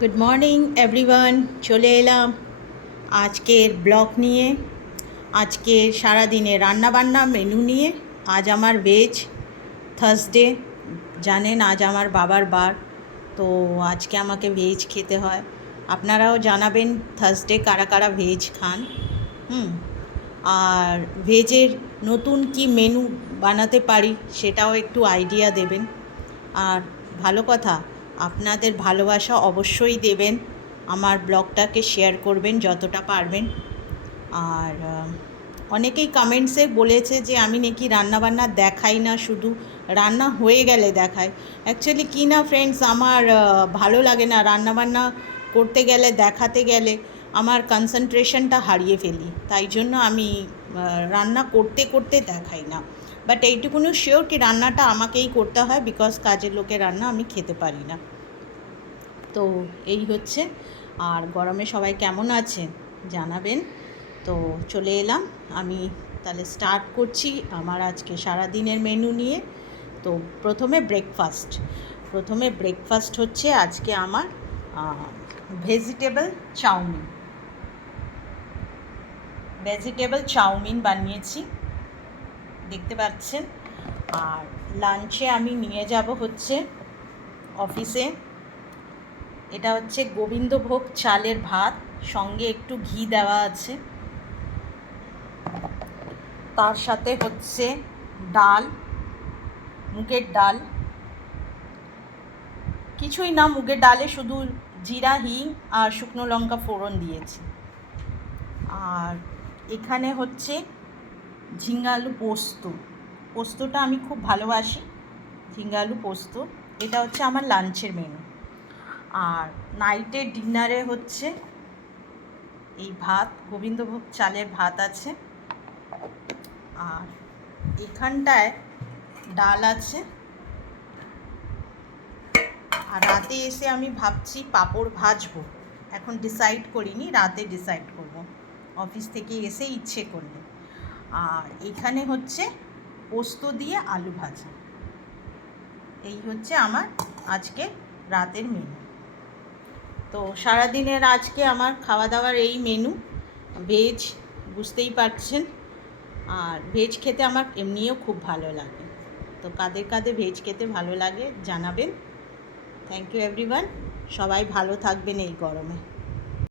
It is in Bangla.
গুড মর্নিং এভরিওয়ান, চলে এলাম আজকের ব্লগ নিয়ে। আজকে সারাদিনে রান্নাবান্না মেনু নিয়ে। আজ আমার ভেজ থার্সডে, জানেন আজ আমার বাবার বার, তো আজকে আমাকে ভেজ খেতে হয়। আপনারাও জানাবেন থার্সডে কারা কারা ভেজ খান। আর ভেজের নতুন কি মেনু বানাতে পারি সেটাও একটু আইডিয়া দেবেন। আর ভালো কথা, আপনাদের ভালোবাসা অবশ্যই দেবেন, আমার ব্লগটাকে শেয়ার করবেন যতটা পারবেন। আর অনেকেই কমেন্টসে বলেছে যে আমি নাকি রান্নাবান্না দেখাই না, শুধু রান্না হয়ে গেলে দেখাই। অ্যাকচুয়ালি কী না ফ্রেন্ডস, আমার ভালো লাগে না রান্নাবান্না করতে গেলে, দেখাতে গেলে আমার কনসেন্ট্রেশনটা হারিয়ে ফেলি, তাই জন্য আমি রান্না করতে করতে দেখাই না। বাট এইটুকুনি শিওর কি রান্নাটা আমাকেই করতে হয়, বিকজ কাজের লোকের রান্না আমি খেতে পারি না। তো এই হচ্ছে। আর গরমে সবাই কেমন আছেন জানাবেন। তো চলে এলাম আমি, তাহলে স্টার্ট করছি আমার আজকে সারাদিনের মেনু নিয়ে। তো প্রথমে ব্রেকফাস্ট হচ্ছে আজকে আমার ভেজিটেবল চাউমিন বানিয়েছি, দেখতে পাচ্ছেন। আর লাঞ্চে আমি নিয়ে যাব হচ্ছে অফিসে, এটা হচ্ছে গোবিন্দভোগ চালের ভাত, সঙ্গে একটু ঘি দেওয়া আছে। তার সাথে হচ্ছে ডাল, মুগের ডাল, কিছুই না, মুগের ডালে শুধু জিরা, হিং আর শুকনো লঙ্কা ফোড়ন দিয়েছি। আর এখানে হচ্ছে ঝিঙ্গা আলু পোস্তটা আমি খুব ভালোবাসি, ঝিঙ্গা আলু পোস্ত। এটা হচ্ছে আমার লাঞ্চের মেনু। আর নাইটের ডিনারে হচ্ছে এই ভাত, গোবিন্দভোগ চালের ভাত আছে। আর এখানটায় ডাল আছে। আর রাতে এসে আমি ভাবছি পাঁপড় ভাজবো, এখন ডিসাইড করিনি, রাতে ডিসাইড করব, অফিস থেকে এসে ইচ্ছে করলে। আর এখানে হচ্ছে পোস্ত দিয়ে আলু ভাজা। এই হচ্ছে আমার আজকে রাতের মেনু। তো সারাদিনের আজকে আমার খাওয়া দাওয়ার এই মেনু, ভেজ, বুঝতেই পারছেন। আর ভেজ খেতে আমার এমনিও খুব ভালো লাগে। তো কাদের কাদের ভেজ খেতে ভালো লাগে জানাবেন। থ্যাংক ইউ এভরিওয়ান, সবাই ভালো থাকবেন এই গরমে।